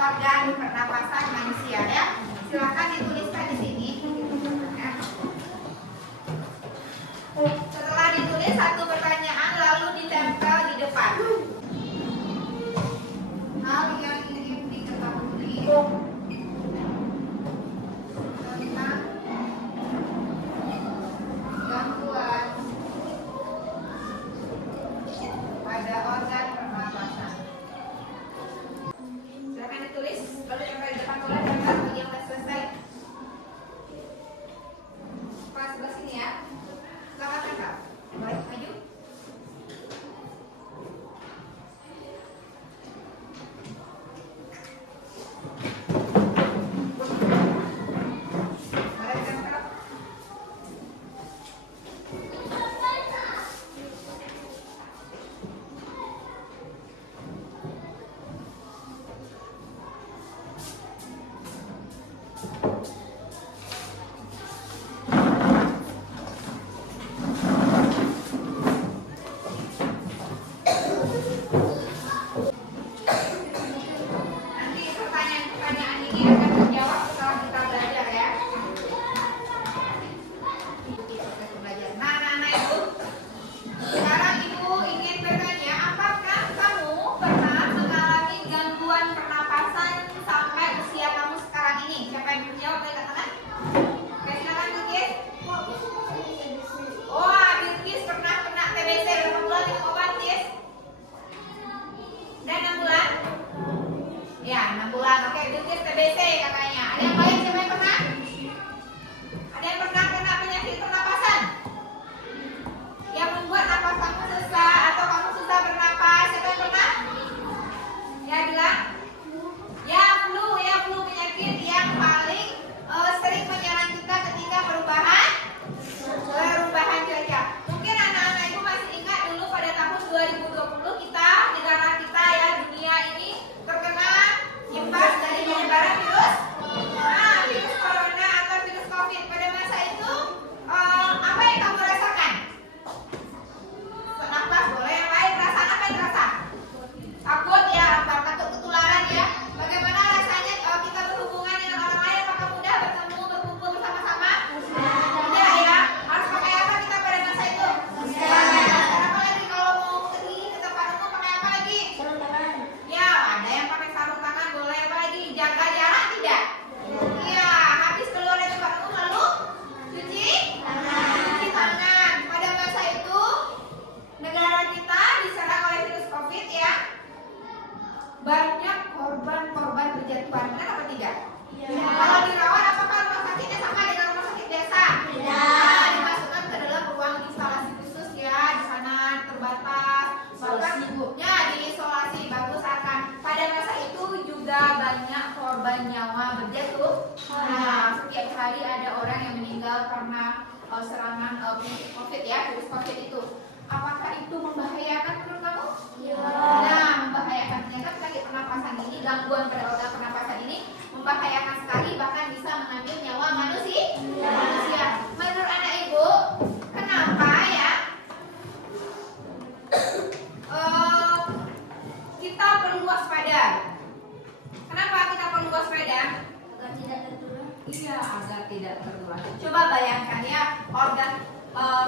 organ pernapasan manusia ya. Silakan dituliskan di sini. Setelah ditulis satu pertanyaan lalu ditempel di depan. Hal yang ingin diketahui tentang gangguan pada organ pernapasan. Silakan ditulis lalu yang di depan boleh tempel bagi yang sudah selesai. Pas sebelah sini ya. Selamat tempel. Baik, maju. Nanti pertanyaan-pertanyaan ini akan dijawab setelah kita belajar ya. Belajar. Nah itu. Sekarang Ibu ingin bertanya, apakah kamu pernah mengalami gangguan pernapasan sampai usia kamu sekarang ini? Siapa yang menjawab dari tangan? Oke, silakan Bilkis. Wah, Bilkis pernah kena TBC berapa bulan minum obat, Bilkis? Dan 6 bulan? Ya, 6 bulan. Oke, Bilkis TBC katanya. Ada yang lain siapa yang pernah? Ada yang pernah kena penyakit pernapasan? Yang membuat napas kamu susah atau kamu susah bernapas? Siapa yang pernah? Ya, bilang? Ya, flu penyakit yang paling sering menyerang kita ketika perubahan cuaca. Mungkin anak-anak itu masih ingat dulu pada tahun 2020 kita, negara kita ya, dunia ini terkena imbas dari penyebaran virus corona atau virus COVID. Pada masa itu apa yang kamu rasakan? Nafas boleh, yang lain perasaan apa yang terasa? Takut ya, takut ketularan ya. Bagaimana rasanya kalau kita berhubungan dengan orang lain? Apakah mudah bertemu, berkumpul bersama-sama? Tidak ya. Harus pakai apa kita pada masa itu? Masker. Apa lagi kalau mau pergi ke tempat umum pakai apa lagi? Ya, ada yang pakai sarung tangan boleh. Apa lagi? Jaga jarak tidak? Iya, habis keluar dari tempat umum lalu cuci tangan. Pada masa itu negara kita diserang oleh virus COVID ya. Banyak korban berjatuhan, benar apa tidak? Kalau dirawat apakah rumah sakitnya sama dengan rumah sakit biasa? Nah, dimasukkan ke dalam ruang instalasi khusus ya, di sana terbatas. Bahkan ibunya diisolasi, bagus akan. Pada masa itu juga banyak korban nyawa berjatuh. Nah, setiap hari ada orang yang meninggal karena serangan penyakit COVID ya, virus COVID itu. Apakah itu membahayakan menurut kamu? Nah, membahayakan. Ternyata penyakit pernapasan ini, gangguan pada organ pernapasan ini membahayakan sekali, bahkan bisa mengambil nyawa manusia. Menurut anak Ibu, kenapa ya kita perlu waspada? Kenapa kita perlu waspada? Agar tidak tertular. Iya, agar tidak tertular. Coba bayangkan ya, organ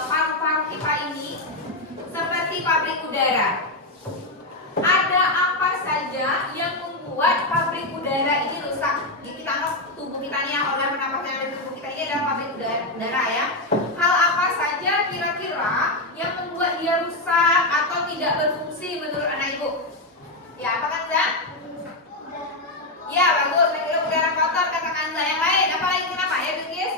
paru-paru kita ini seperti pabrik udara. Ada apa saja yang membuat pabrik udara ini rusak? Jadi kita anggap tubuh kita ini, organ pernapasan yang ada di tubuh kita ini adalah pabrik udara ya. Hal apa saja kira-kira yang membuat dia rusak atau tidak berfungsi menurut anak Ibu? Ya, apa kan Zah? Ya, bagus. Menghirup udara kotor katakan Zah. Yang lain, apa lagi kenapa ya Bilkis?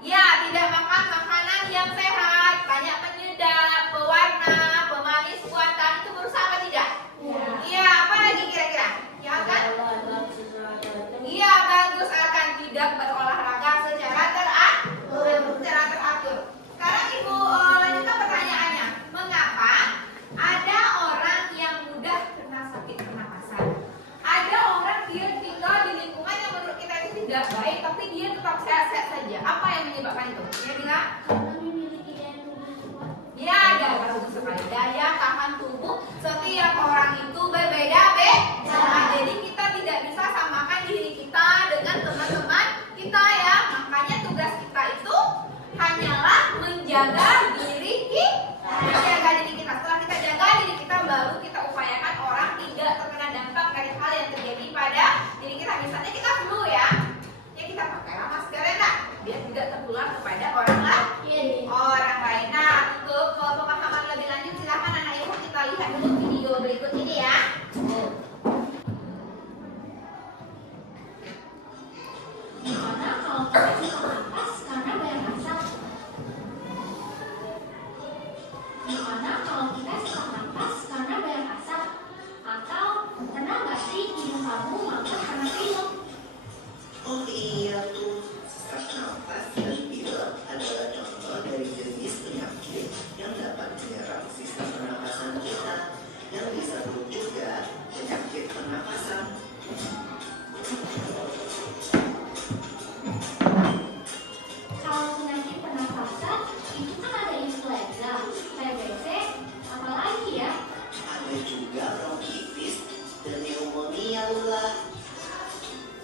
Ya, tidak makan makanan yang sehat, banyak penyedap, pewarna, pemanis buatan, itu merusak apa tidak? Iya, apa lagi kira-kira? Ya kan? Iya, bagus, akan tidak berolahraga secara teratur. Sekarang Ibu lanjutkan pertanyaannya. Mengapa ada berikut ini ya. Gimana kalau kita sesak napas karena banyak asap? Gimana kalau kita sesak napas karena banyak asap? Atau pernah nggak sih hidung kamu mangkuk karena pilek? Oh iya tuh, sesak napas dan pilek adalah contoh dari jenis penyakit yang dapat menyerang sistem pernapasan kita, yang disebut juga penyakit pernapasan. Kalau penyakit pernapasan itu kan ada influenza, TBC, apalagi ya? Ada juga bronkitis dan pneumonia lah.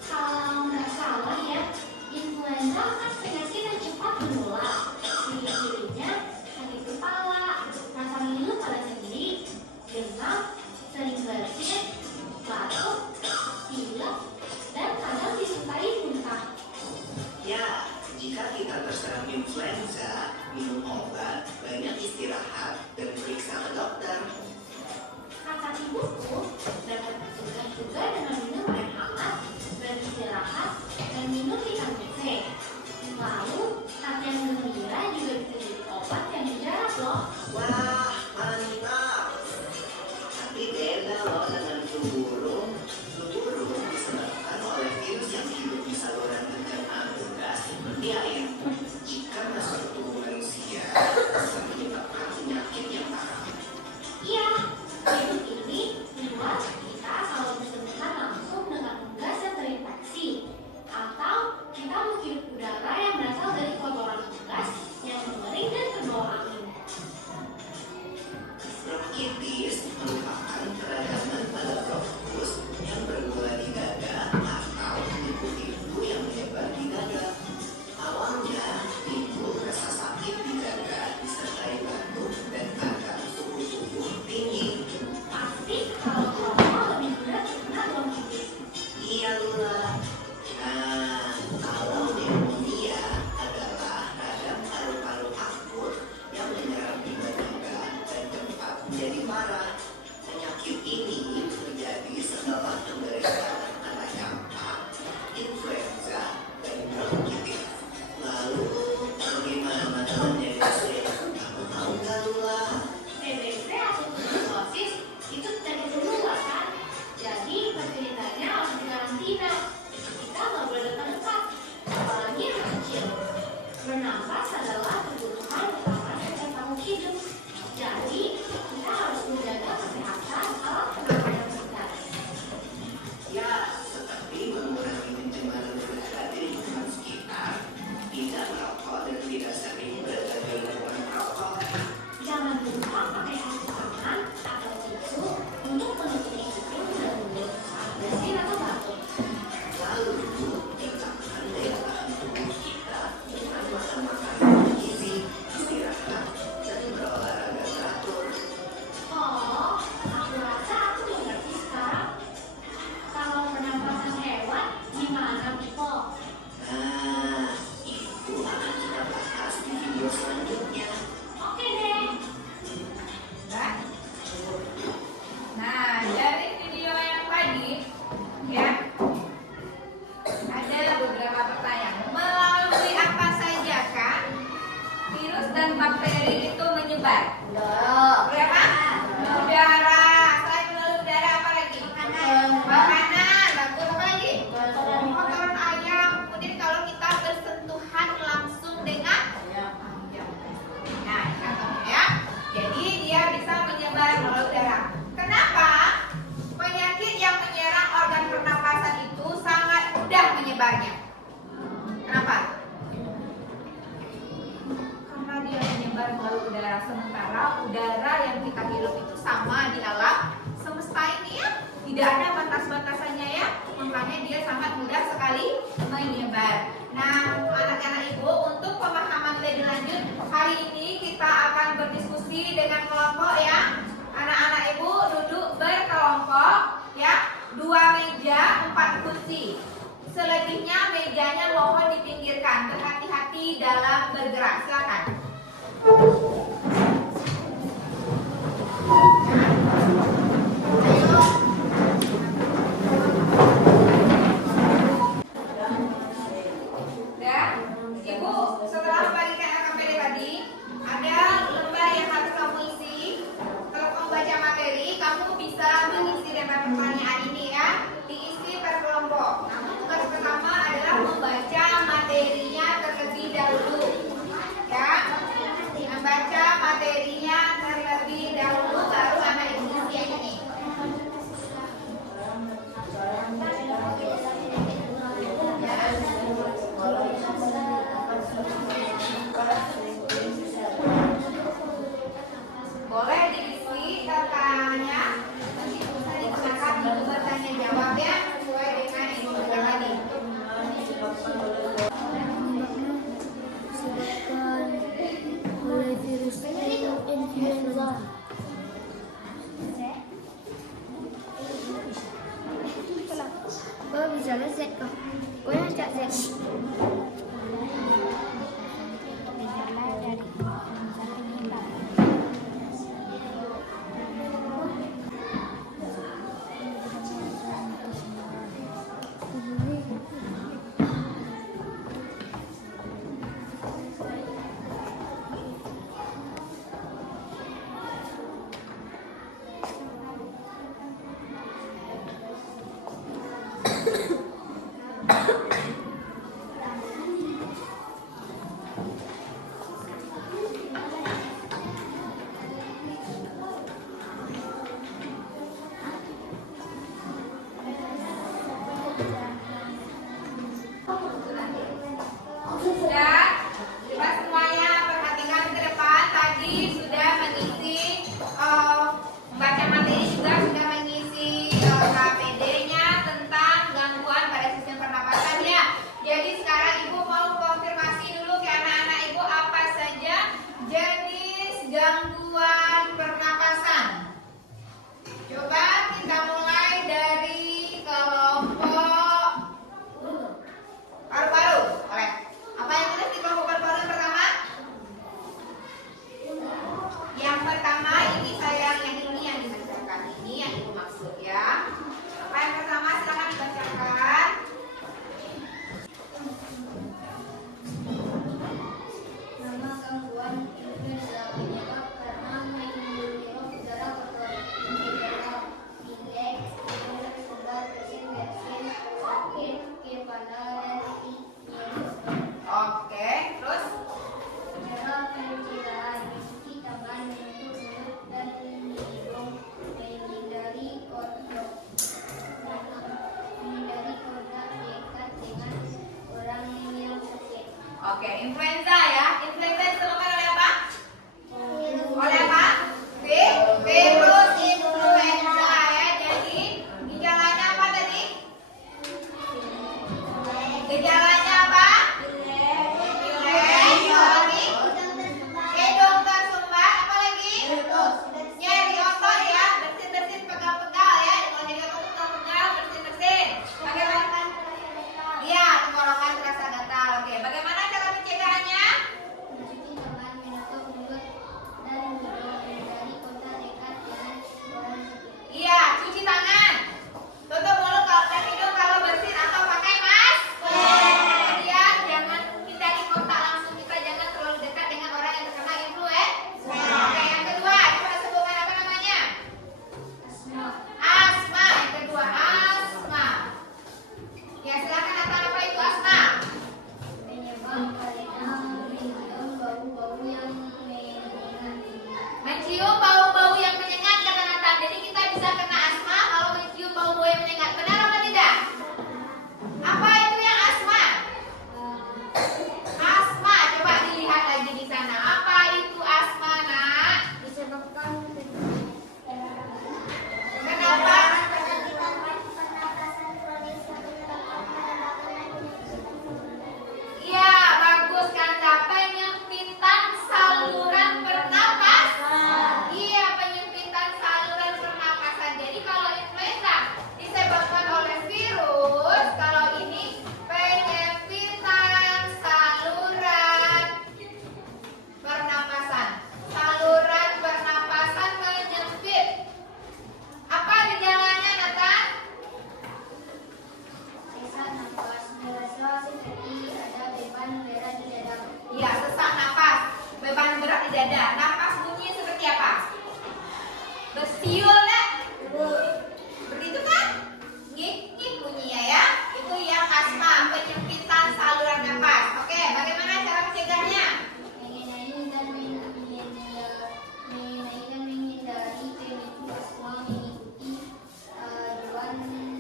Kalau nggak salah ya, influenza kan penyakit yang cepat menular. Ciri-cirinya sakit kepala, rasa ngilu pada nyeri, demam, sering bersin, batuk, pilek, dan kadang disukai muntah. Ya, jika kita terserang influenza, minum obat, banyak istirahat, dan periksa ke dokter. Kata ibuku, dapat dicegah juga dengan minum air hangat, beristirahat, dan minum vitamin C. Lalu, latihan gembira juga bisa jadi obat yang mujarab loh. Wah, mantap! Tapi beda loh dengan flu burung. Flu burung disebabkan oleh virus yang hidup di saluran pencernaan gas seperti air. Jika masuk ke tubuh manusia, bisa menyebabkan penyakit yang parah. Iya, virus ini membuat kita kalau bersentuhan langsung dengan gas yang terinfeksi. Atau kita menghirup udara yang berasal dari kotoran gas yang mengering dan terbawa angin. Bronkitis merupakan keragaman pada bronkus yang bermula di dada atau tipu-tipu yang menyebar di dada. Awalnya, timbul rasa sakit di dada disertai batuk dan kadang suhu tubuh tinggi. Pasti kalau kelompok lebih berat kena bronkitis. Iya Lula. Nah, kalau pneumonia adalah radang paru-paru akut yang menyerang tiba-tiba dan cepat menjadi parah. Penyakit ini terjadi setelah pemberitaan anak campak, influenza, dan bronkitis. Lalu, bagaimana manfaatnya TBC? Kamu tahu nggak Lula? TBC atau tuberkulosis itu penyakit menular kan? Jadi penderitanya harus dikarantina. Kita nggak boleh dekat-dekat, apalagi yang kecil. Bernapas adalah kebutuhan utama setiap makhluk hidup. Jadi kita harus menjaga kesehatan alat pernapasan kita. Ya, Z kok. Pokoknya cak Z. Gejala dari influenza penyebab. Sudah, kita semuanya perhatikan ke depan. Tadi sudah mengisi baca materi, juga sudah mengisi KPD-nya tentang gangguan pada sistem pernapasan ya. Jadi sekarang Ibu mau konfirmasi dulu ke anak-anak Ibu apa saja jenis gangguan pernapasan. Coba kita mulai dari kelompok paru-paru. Oleh apa yang tulis di kelompok paru-paru yang pertama? Yang pertama ini sayang, yang ini yang dibacakan, ini yang Ibu maksud ya. Apa yang pertama silakan dibacakan. Nama gangguan influenza penyebab karena menghirup udara kotor, gejala pilek, fever, sebab bersin-bersin, sakit kepala dan nyeri. Oke, terus Cara pencitraan mencuci tangan, menutup mulut dan hidung, menghindari kontak dekat dengan orang yang sakit. oke, influenza ya. Influenza disebabkan oleh apa? Oleh apa? Virus influenza ya. Jadi gejalanya apa tadi? Gejalanya apa? Pilek, apalagi? Hidung tersumbat, apalagi? Nyeri otot ya, bersin-bersin, pegal-pegal ya. Kalau nyeri otot itu pegal, bersin-bersin. Bagaimana? Iya, tenggorokan terasa gatal. Oke, bagaimana cara pencegahannya? Mencuci tangan, menutup mulut dan hidung, menghindari kontak dekat dengan orang sakit. Iya, cuci tangan. Tutup mulut dan hidung kalau bersin atau pakai masker. Kemudian jangan hindari kontak langsung, kita jangan terlalu dekat dengan orang yang terkena influenza. Oke, yang kedua, coba sebutkan apa namanya? Asma. Asma. Yang kedua, asma. Ya, silakan Nathan, apa itu asma? Penyebab karena mencium bau-bau yang menyengat. Mencium bau-bau yang menyengat kata Nathan. Jadi kita bisa kena asma kalau mencium bau-bau yang menyengat. Benar apa tidak? Apa itu yang asma? Asma, coba dilihat lagi di sana. Apa itu asma, Nak? Disebabkan Kenapa? Iya, bagus Kanda. Penyempitan saluran pernapas. Iya, penyempitan saluran pernapasan. Jadi kalau influenza disebabkan oleh virus, kalau ini penyempitan saluran pernapasan. Saluran pernapasan menyempit. Apa gejalanya, Nathan? sesak napas, merasa seperti ada beban berat di dada. Iya, sesak napas, beban berat di dada. Napas bunyi seperti apa? Bersiul, Nak? Begitu kan? Ngik-ngik bunyinya ya. Itu yang asma, penyempitan saluran napas. Oke, bagaimana cara mencegahnya? Mengenai dan menghindari penyakit asma, mengikuti aduan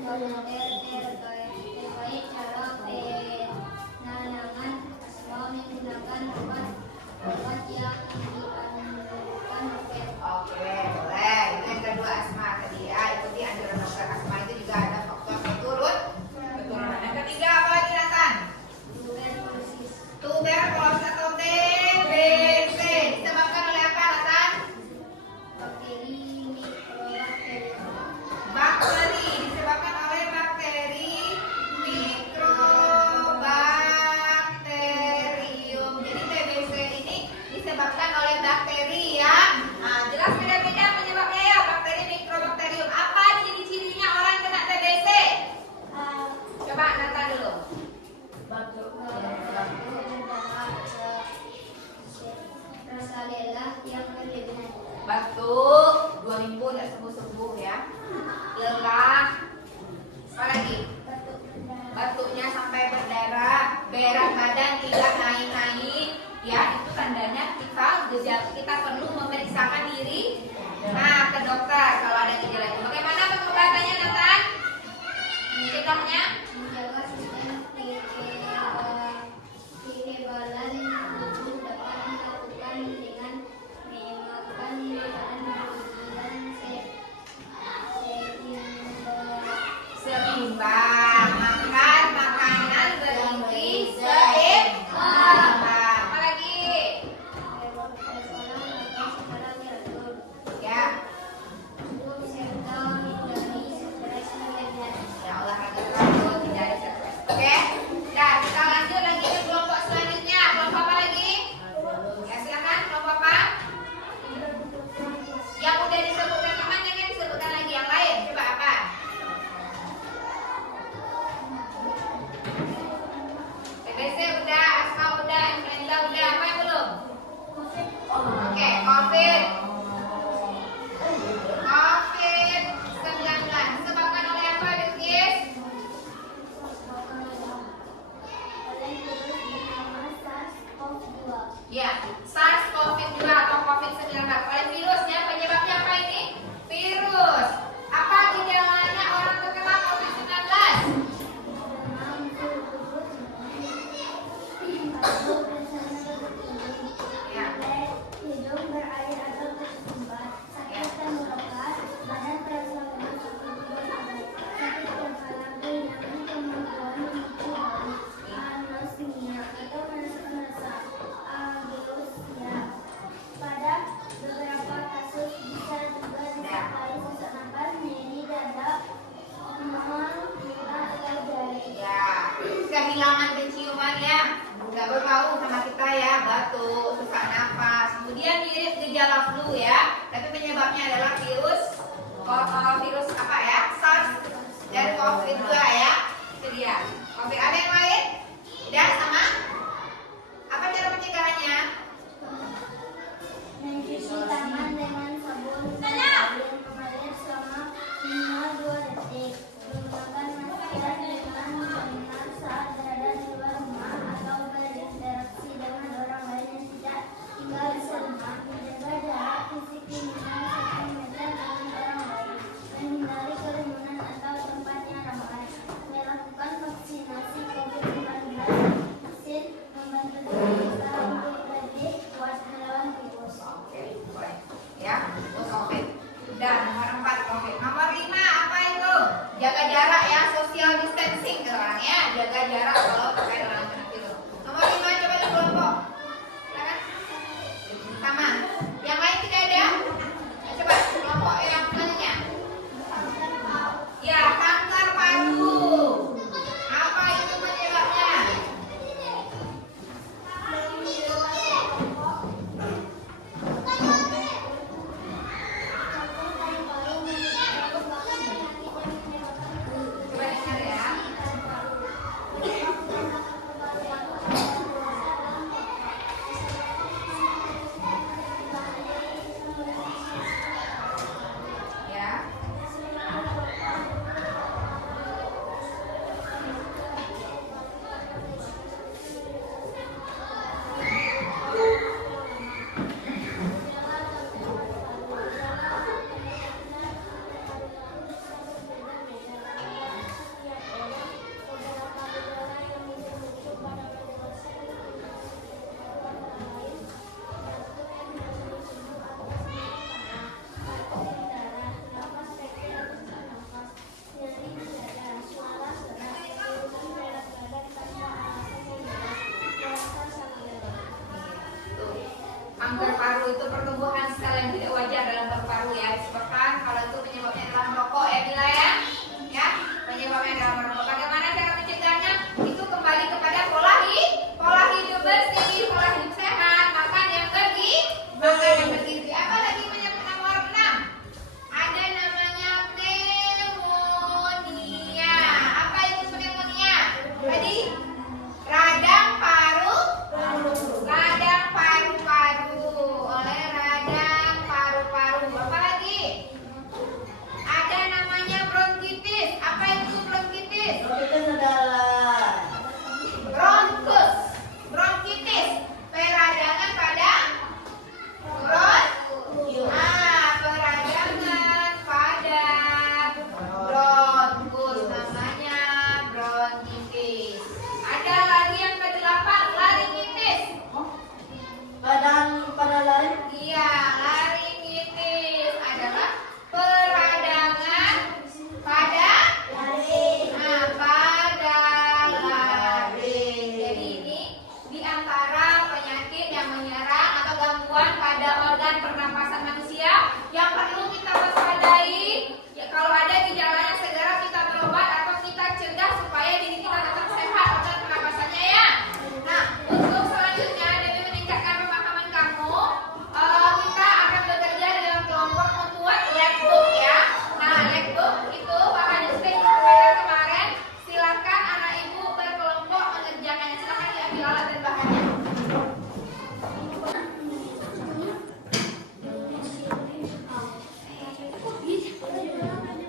dokter terkait cara penanganan asma, menggunakan obat yang dianjurkan dokter. Oke, boleh. Itu yang kedua asma tadi ya. Ikuti anjuran dokter. Asma itu juga ada faktor keturunan. Yang ketiga apa lagi, Nathan? Tuberkulosis. Tuberkulosis atau TBC disebabkan oleh apa, Nathan? Bakteri mikrobakterium. Bakteri disebabkan oleh bakteri.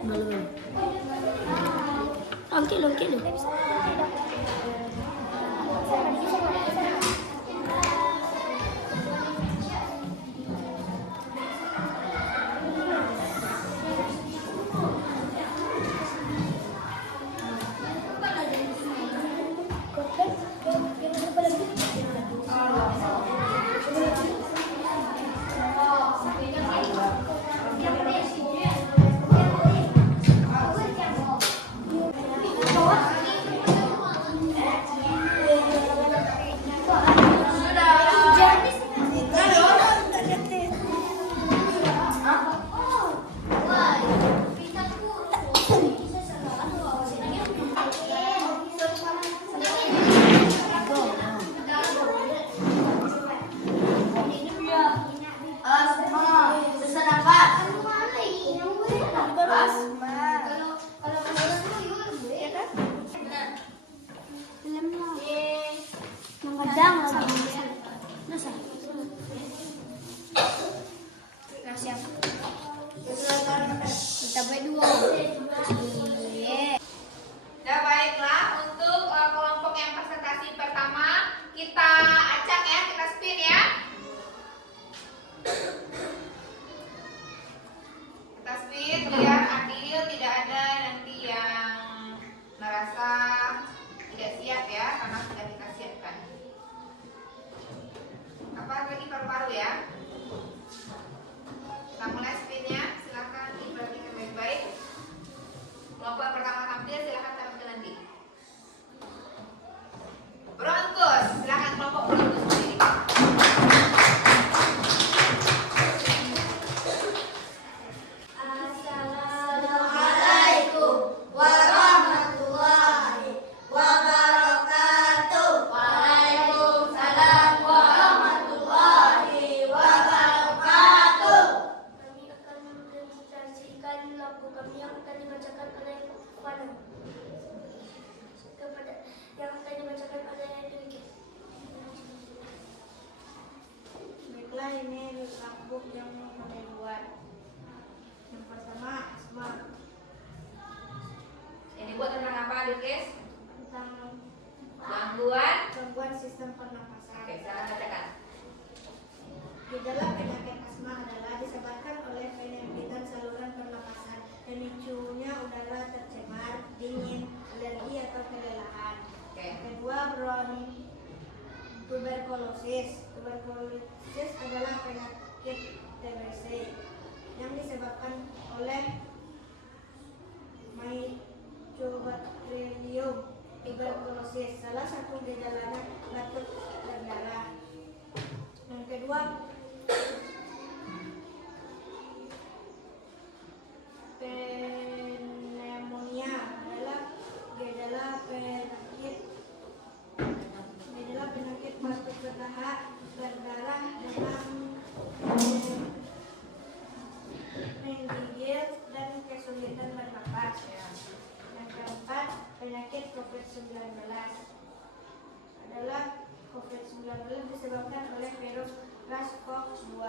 Belum. Longkit lu. Nah, baiklah untuk kelompok yang presentasi pertama kita acak ya, kita spin ya. Kita spin biar adil, tidak ada nanti yang merasa tidak siap ya, karena sudah kita siapkan. Apa lagi paru-paru ya? Kita mulai spinnya, silakan diperhatikan baik-baik. Kelompok yang pertama tampil, silakan tampil nanti. Bronkus, silakan kelompok Bronkus sendiri. Assalamualaikum warahmatullahi wabarakatuh. Waalaikumsalam warahmatullahi wabarakatuh. Kami akan mempresentasikan lagu kami yang akan dibacakan oleh kepada yang akan dibacakan oleh Dwi. Baiklah, ini lagu yang kami buat. Yang pertama Asma, Ini buat tentang apa, Dikis? tentang Gangguan. sistem pernapasan. Oke, silakan bacakan. Gejala penyakit asma adalah disebabkan oleh penyempitan saluran pernapasan. Pemicunya udara tercemar, dingin, alergi atau kelelahan. Oke. Kedua, tuberkulosis. Tuberkulosis adalah penyakit TBC yang disebabkan oleh Mycobacterium tuberculosis. Salah satu gejalanya batuk berdarah. Yang kedua, pneumonia adalah gejala penyakit batuk berdarah dengan menggigil dan kesulitan bernapas. Yang keempat, penyakit COVID-19 adalah COVID-19 disebabkan oleh virus SARS-CoV-2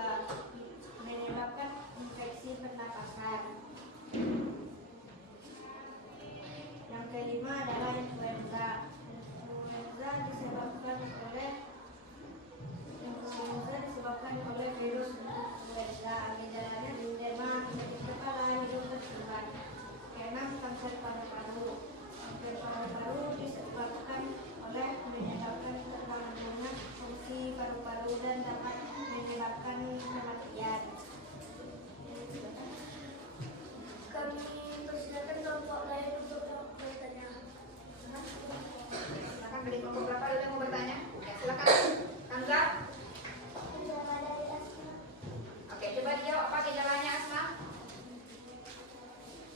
menyebabkan infeksi pernapasan. Yang kelima adalah influenza. Influenza disebabkan oleh virus influenza. Gejalanya demam, sakit kepala, hidung bersebat. Keenam, kanker paru-paru. Kanker paru-paru disebabkan oleh menyebabkan terganggunya fungsi paru-paru dan dapat menyebabkan kematian. Kami persilakan kelompok lain untuk bertanya. Silakan dari kelompok berapa dulu yang mau bertanya? Ya, silakan. Angga. Oke, coba dijawab apa gejalanya Asma?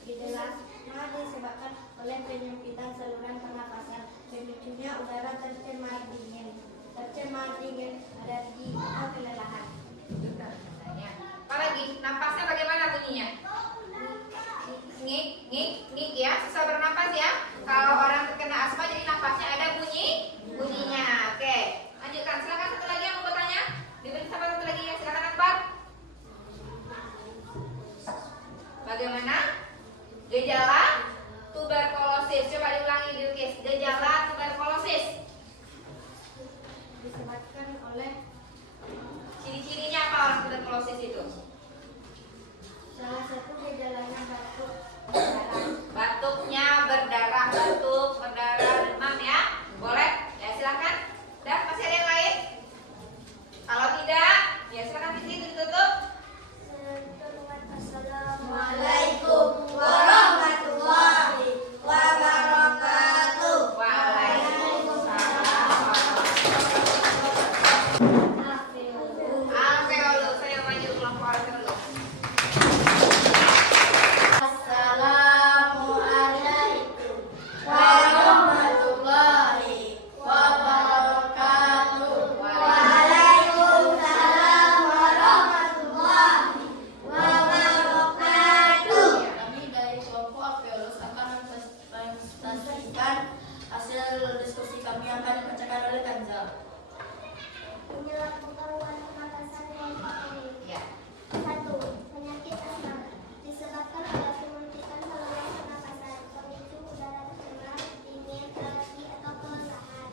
Gejala asma disebabkan oleh penyempitan saluran pernapasan. Pemicunya udara tercemar dingin, alergi atau kelelahan. Apa lagi? Napasnya bagaimana bunyinya? Ngik, ngik, ngik ya, susah bernapas ya. Kalau orang terkena asma jadi napasnya ada bunyinya. Oke, lanjutkan. Silakan satu lagi yang mau bertanya. Diberi sabar satu lagi ya, silakan Akbar. Bagaimana? Gejala tuberkulosis. Coba diulangi Bilkis. Gejala tuberkulosis. Disebabkan oleh Ciri-cirinya apa orang tuberkulosis itu? salah satu gejalanya batuk berdarah. Batuknya berdarah, batuk, berdarah, demam ya. Boleh? Ya silakan. Dan masih ada yang lain? Kalau tidak, ya silakan di situ ditutup. Assalamualaikum warahmatullahi wabarakatuh. Waalaikumsalam. Alveolus, saya maju kelompok alveolus. Assalamualaikum warahmatullahi wabarakatuh. Waalaikumsalam warahmatullahi wabarakatuh. Kami dari kelompok Alveolus akan mempresentasikan hasil diskusi kami yang akan dibacakan oleh Kanza. Inilah pengetahuan pernapasan kelompok ini. Ya. 1. Penyakit asma disebabkan oleh penyempitan saluran pernapasan, pemicu udara tercemar, dingin, alergi atau kelelahan.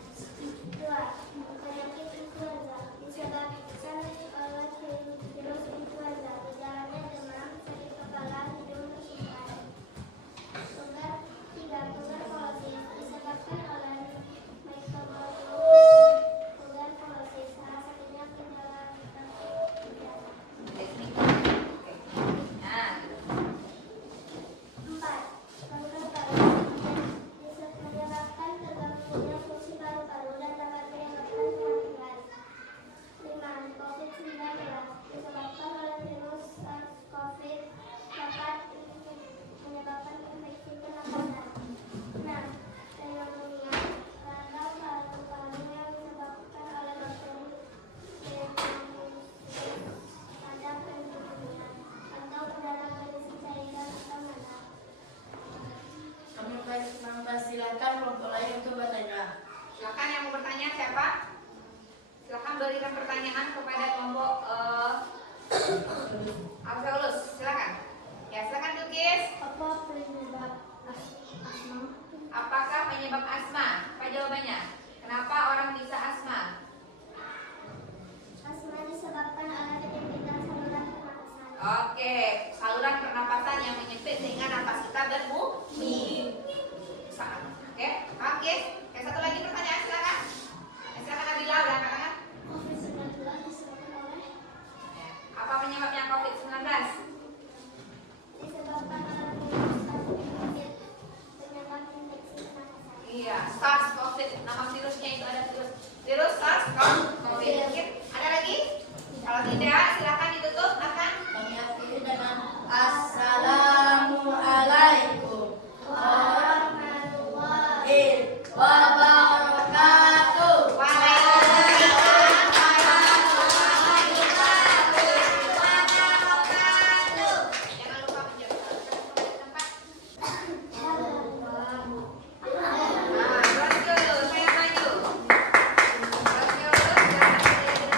2. Penyakit influenza disebabkan oleh virus influenza, gejalanya demam, sakit kepala, hidung bersumpah. 3. Tuberkulosis disebabkan oleh Mycobacterium tuberculosis, salah satunya gejala Nah, 4. Kanker paru menyebabkan terganggunya fungsi paru-paru dan dapat menyebabkan kematian. 5. COVID-19 disebabkan oleh virus SARS-CoV dapat menyebabkan infeksi pernapasan. 6. Pneumonia radang paru-paru yang disebabkan oleh bakteri Pneumonia pada pneumonia atau udara berisi cairan atau nanah. Kami mempersilahkan kelompok lain untuk bertanya. silakan yang mau bertanya siapa? Silakan berikan pertanyaan kepada kelompok alveolus. Silakan. Ya, silakan Bilkis. Apa penyebab asma? Apakah penyebab asma? Apa jawabannya? Kenapa orang bisa asma? Asma disebabkan oleh penyempitan saluran pernapasan. Oke, saluran pernapasan yang menyempit sehingga napas kita berbunyi. Sama. Oke, yang satu lagi pertanyaan silakan. Silakan Nabila, udah angkat tangan. COVID-19 disebabkan oleh Apa penyebabnya COVID-19? disebabkan oleh virus atau penyakit penyebab infeksi pernapasan. Iya, SARS-CoV. Nama virusnya itu ada virus SARS-CoV. Mungkin ada lagi? Kalau tidak, silakan ditutup. Akan. Kami akhiri dengan Assalamualaikum warahmatullahi wabarakatuh. Waalaikumsalam warahmatullahi wabarakatuh. Jangan lupa menjaga tempat. Nah, terus dulu, saya maju. Terus dulu, silakan berdiri.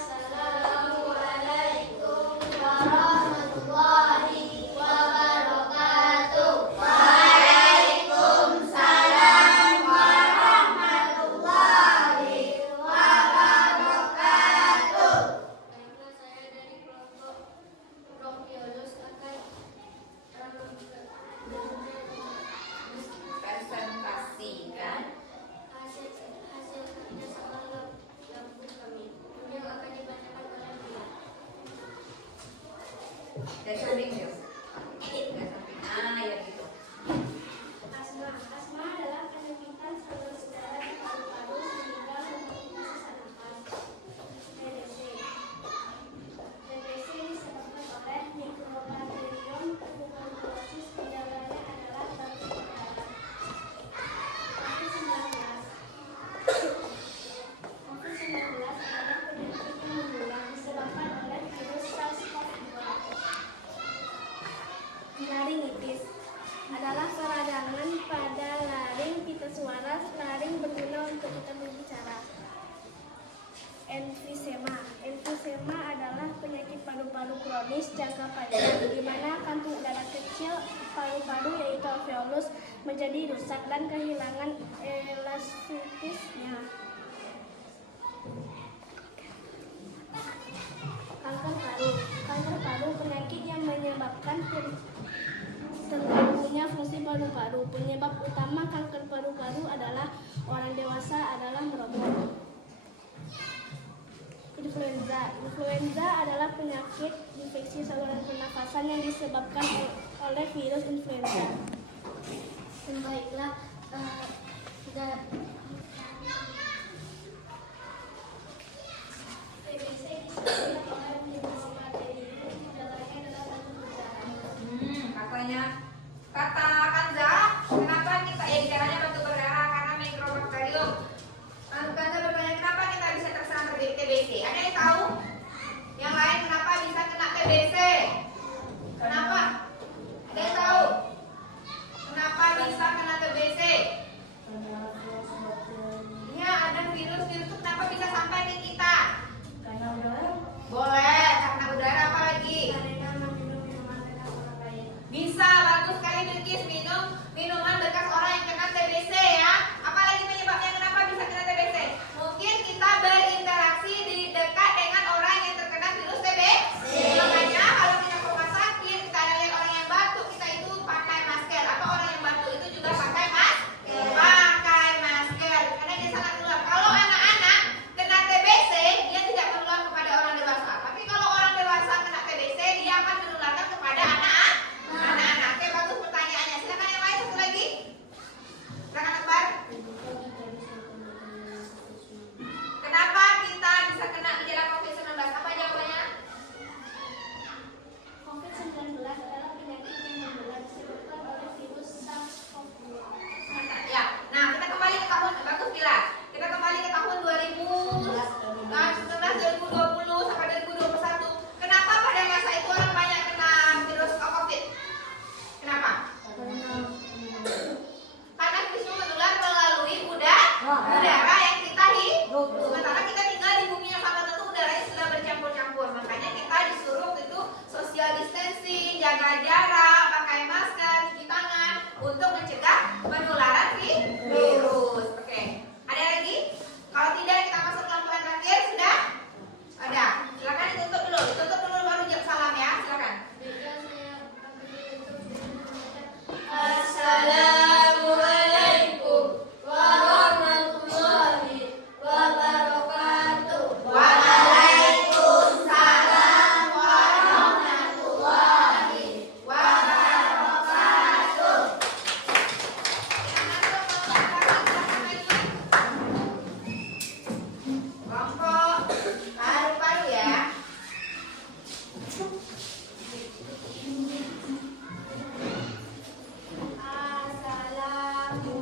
Assalamualaikum warahmatullahi wabarakatuh. Waalaikumsalam warahmatullahi wabarakatuh. Baiklah, saya dari kelompok Alveolus akan Presentasikan hasil kerja sama gabungan kami yang akan dibacakan oleh Bila. dari samping yuk. Dari samping. Ah, ya gitu. Asma adalah penyempitan saluran udara di paru-paru sehingga mempengaruhi sesak napas. TBC disebabkan oleh Mycobacterium tuberculosis, gejalanya adalah batuk berdarah. COVID-19 adalah penyakit yang menular disebabkan oleh virus SARS-CoV-2. Laringitis adalah peradangan pada laring pita suara. Laring berguna untuk kita berbicara. Emfisema adalah penyakit paru-paru kronis jangka panjang, di mana kantung udara kecil paru-paru yaitu alveolus menjadi rusak dan kehilangan elastisitasnya. Kanker paru penyakit yang menyebabkan terganggunya fungsi paru-paru. Penyebab utama kanker paru-paru adalah orang dewasa adalah merokok. Influenza adalah penyakit infeksi saluran pernafasan yang disebabkan oleh virus influenza. Baiklah, Katanya katakan Zak, kenapa kita caranya batu berdarah karena mikrobakterium. Kanza bertanya kenapa kita bisa terserang TBC. Ada yang tahu? Yang lain kenapa bisa kena TBC? Kenapa? Ada yang tahu? Kenapa bisa kena TBC? Ya, ada virus itu kenapa bisa sampai ke kita? Karena udara. Boleh, karena udara apa lagi? Bisa, bagus sekali Bilkis, minum minuman bekas orang yang kena TBC ya. Apalagi penyebabnya kenapa bisa kena TBC? Mungkin kita berinteraksi di dekat dengan orang yang terkena virus TBC. Makanya kalau kita ke rumah sakit, kita lihat orang yang batuk, kita itu pakai masker. Apa orang yang batuk itu juga pakai masker? Pakai masker, karena dia sangat menular. Kalau anak-anak kena TBC, dia tidak menular kepada orang dewasa. Tapi kalau orang dewasa kena TBC, dia akan menularkan kepada anak-anak. Oke, bagus pertanyaannya. Silakan yang lain satu lagi. Silakan Akbar. Kenapa kita bisa kena gejala COVID-19? Apa jawabannya? COVID-19 adalah penyakit yang menular disebabkan oleh virus SARS-CoV-2. Ya. Nah, kita kembali ke tahun bagus Bila. Kita kembali ke tahun 2020 sampai 2021. Kenapa pada masa itu orang banyak kena virus COVID? Kenapa? Karena virus itu menular melalui udara yang kita hirup. Sementara kita tinggal di bumi yang sama tentu udaranya sudah bercampur-campur. Makanya kita disuruh itu social distancing, jaga jarak, pakai masker, cuci tangan untuk mencegah penularan virus. Oke. Ada lagi? Kalau tidak kita masuk ke lampiran terakhir sudah? Ada. Silakan ditutup dulu baru jam salam ya. Silakan. Assalamualaikum warahmatullahi wabarakatuh. Waalaikumsalam warahmatullahi wabarakatuh. Kelompok paru-paru ya.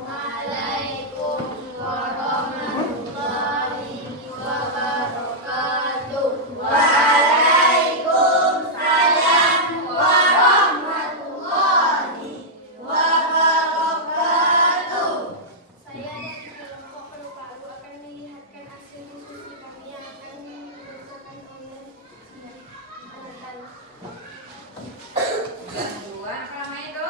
Assalamualaikum warahmatullahi wabarakatuh. Waalaikumsalam warahmatullahi wabarakatuh. Saya dari kelompok paru-paru akan melihatkan hasil diskusi kami yang akan dibacakan oleh anak-anak. Gangguan apa namanya itu?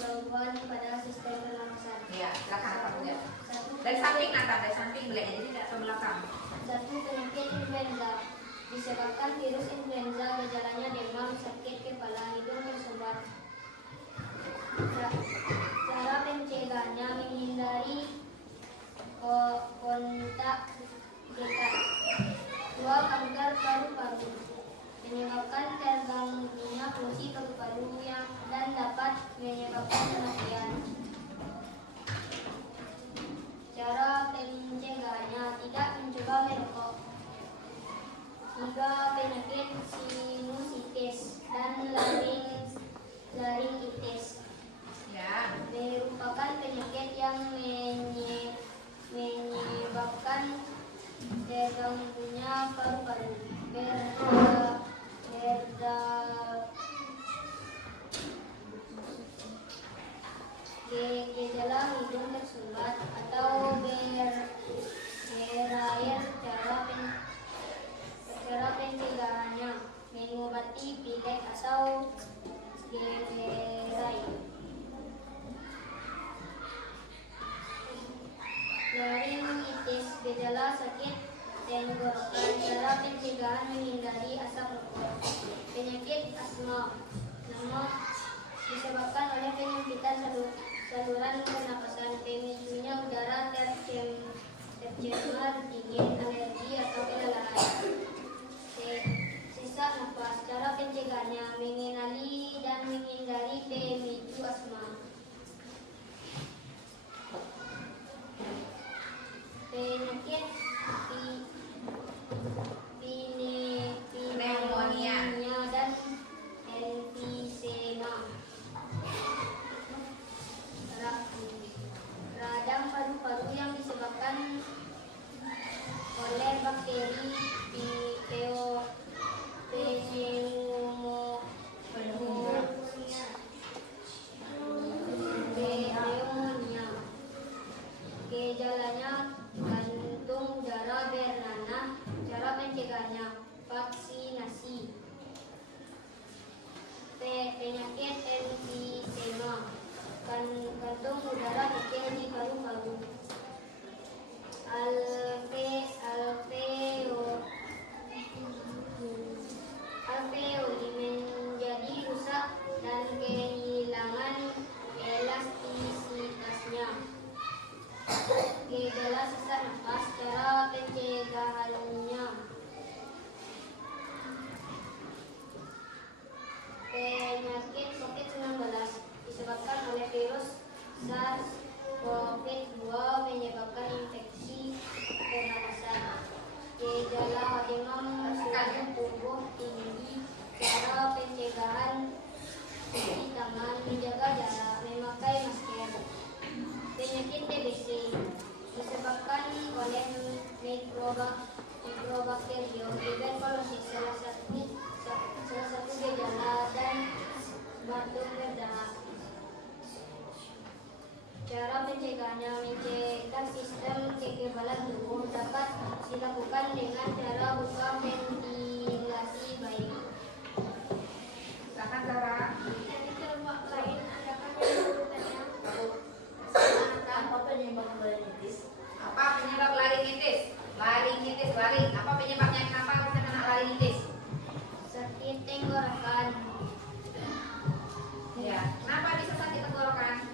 Gangguan pada sistem pernafasan. Iya, silakan apa punya. Satu, Dari samping belinya, jadi tidak ke belakang. satu penyakit influenza disebabkan virus influenza, gejalanya demam, sakit kepala, hidung bersumbat. Cara mencegahnya menghindari kontak dekat. 2. Kanker paru-paru menyebabkan terganggunya fungsi paru-paru dan dapat menyebabkan kematian. Cara pencegahnya tidak mencoba merokok. 3. Penyakit sinusitis dan laringitis. Ya, gerai. Laringitis, gejala sakit tenggorokan, cara pencegahan menghindari asap rokok. Penyakit asma, nama disebabkan oleh penyempitan saluran pernapasan. Pemicunya udara tercemar, dingin, alergi atau kelelahan. Sesak napas, cara pencegahannya mengenali dan menghindari pemicu asma. Penyakit pneumonia dan emfisema. Radang paru-paru yang disebabkan oleh bakteri pneumonia. Gejalanya gantung darah bernanah. Cara mencegahnya vaksinasi. Penyakit emfisema, kantung udara kecil di paru-paru. Alveoli menjadi rusak dan kehilangan elastisitasnya. Gejala sesak napas, cara pencegahannya. Penyakit COVID-19 disebabkan oleh virus SARS-CoV-2 menyebabkan infeksi pernapasan. Gejala demam, suhu tubuh tinggi, cara pencegahan cuci tangan, menjaga jarak, memakai masker. Penyakit TBC disebabkan oleh mikrobakterium tuberkulosis, salah satu gejala dan batuk berdarah. Cara pencegahannya mencegah sistem kekebalan tubuh dapat dilakukan dengan cara buka ventilasi baik. Silakan Zara. Jadi coba lain adakah yang bertanya? Apa penyebab laringitis? Apa penyebab laringitis? Laringitis, laring. Apa penyebabnya? Kenapa bisa kena laringitis? Sakit tenggorokan. Ya. Kenapa bisa sakit tenggorokan?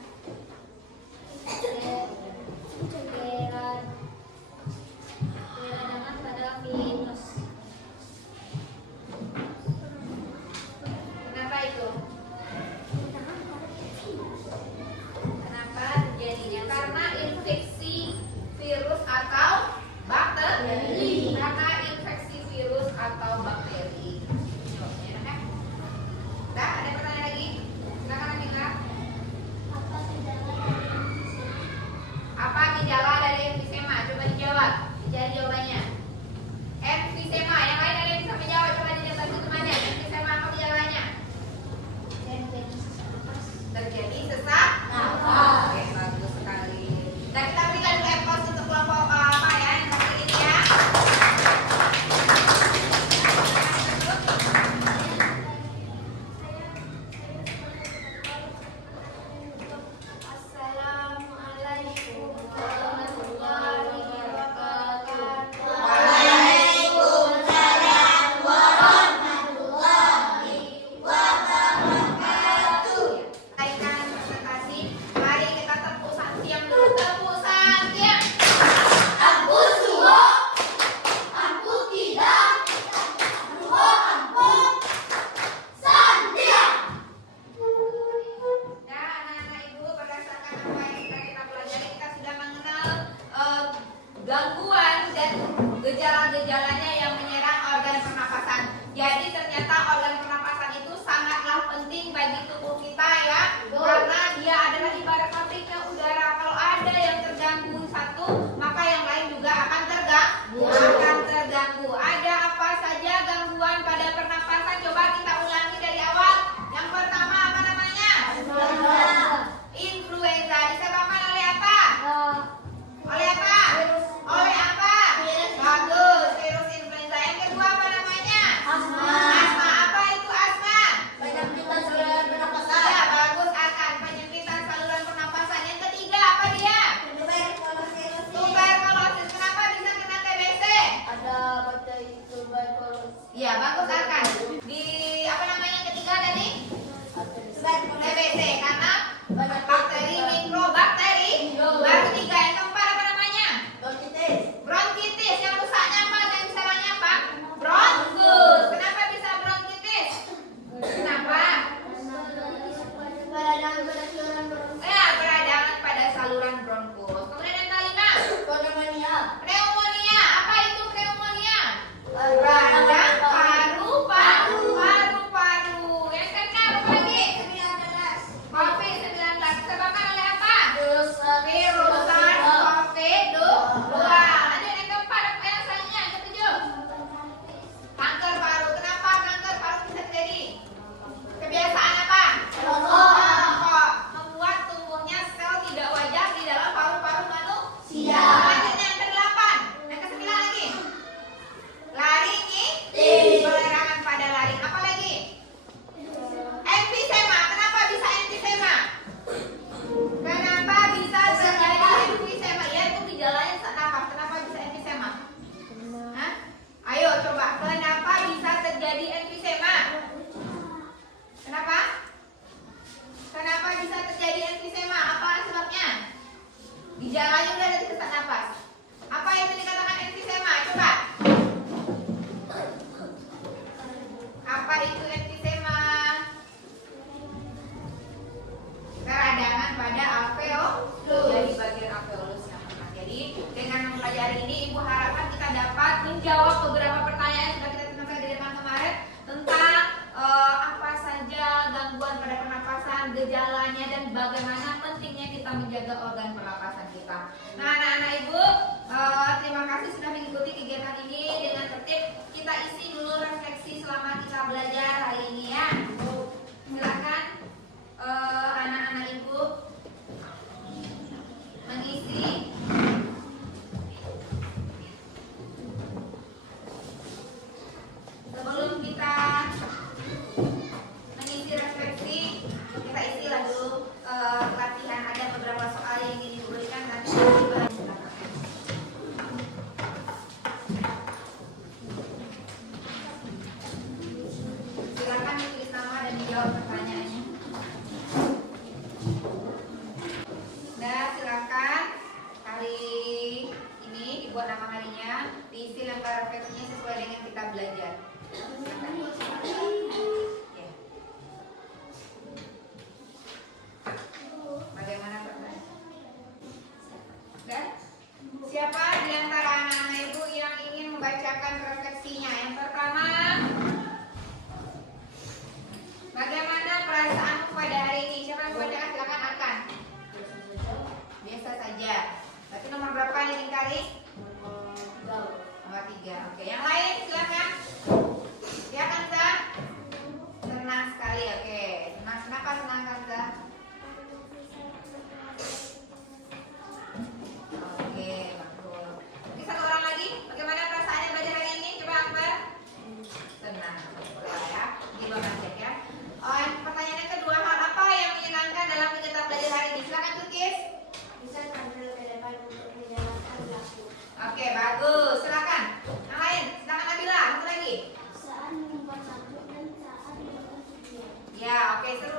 Peradangan pada virus. Kenapa itu? Kenapa terjadinya? Karena infeksi virus atau bakteri. Karena infeksi virus atau bakteri. Jawabnya kan? Dah, ada pertanyaan lagi? Silakan Amira. Apa gejala dari emfisema? Coba dijawab. Jadi jawabannya. Emfisema. Yang lain ada yang bisa menjawab? Coba dijawab temannya. Emfisema apa gejalanya? Terjadi sesak nafas. Oke, bagus sekali. Dan kita berikan dulu epos untuk kelompok apa ya yang satu ini ya. Assalamualaikum warahmatullahi wabarakatuh. Waalaikumsalam warahmatullahi wabarakatuh. Kaitkan presentasi. Mari kita tepuk santiam dulu. Tepuk santiam. Aku suho. Aku tidak. Suho aku. Santiam. Nah, anak-anak ibu, berdasarkan apa yang kita pelajari, kita sudah mengenal gangguan dan gejala-gejalanya yang menyerang organ pernapasan. Jadi ternyata organ pernapasan itu sangatlah penting bagi tubuh kita ya, karena dia adalah ibarat pabriknya udara. Kalau ada yang terganggu satu, maka yang lain juga akan terganggu. Ada apa saja gangguan pada pernapasan? Coba kita ulangi dari awal. Yang pertama apa namanya? Influenza. Disebabkan oleh apa? Oleh apa? Oleh apa? Bagus, virus influenza. Yang kedua apa namanya? Asma. Asma. Apa itu asma? Banyak kita gejalanya dan bagaimana pentingnya kita menjaga organ pernapasan kita. Nah, anak-anak ibu, terima kasih sudah mengikuti kegiatan ini dengan tertib. Kita isi dulu refleksi selama kita belajar hari ini ya. Silakan anak-anak ibu mengisi. Sebelum kita mengisi refleksi, kita isilah dulu latihan. Ada beberapa soal yang ingin diberikan nanti dibahas. Silakan ditulis nama dan dijawab pertanyaannya. Nah, silakan hari ini dibuat nama harinya, diisi lembar refleksinya sesuai dengan kita belajar. Ya. Bagaimana pertanyaan? Dan siapa di antara anak-anak ibu yang ingin membacakan refleksinya? Yang pertama, bagaimana perasaanmu pada hari ini? Siapa yang membacakan? Silakan Akan. Biasa saja. Tapi nomor berapa yang ingkari? Nomor 3. Oke, yang lain silakan. Ya Kanza? Senang sekali. Oke. Senang. Kenapa senang Kanza? Oke, bagus. Oke, satu orang lagi. Bagaimana perasaannya belajar hari ini? Coba Akbar. Senang. Boleh ya. Gimana cek ya? Pertanyaan kedua, hal apa yang menyenangkan dalam kegiatan belajar hari ini? Silakan Tukis. Bisa tampil ke depan untuk menjalankan laku. Oke, bagus. Silakan. Yang lain, silakan Nabila. Satu lagi. Saat membuat satu dan saat membuat tujuan. Ya, oke, seru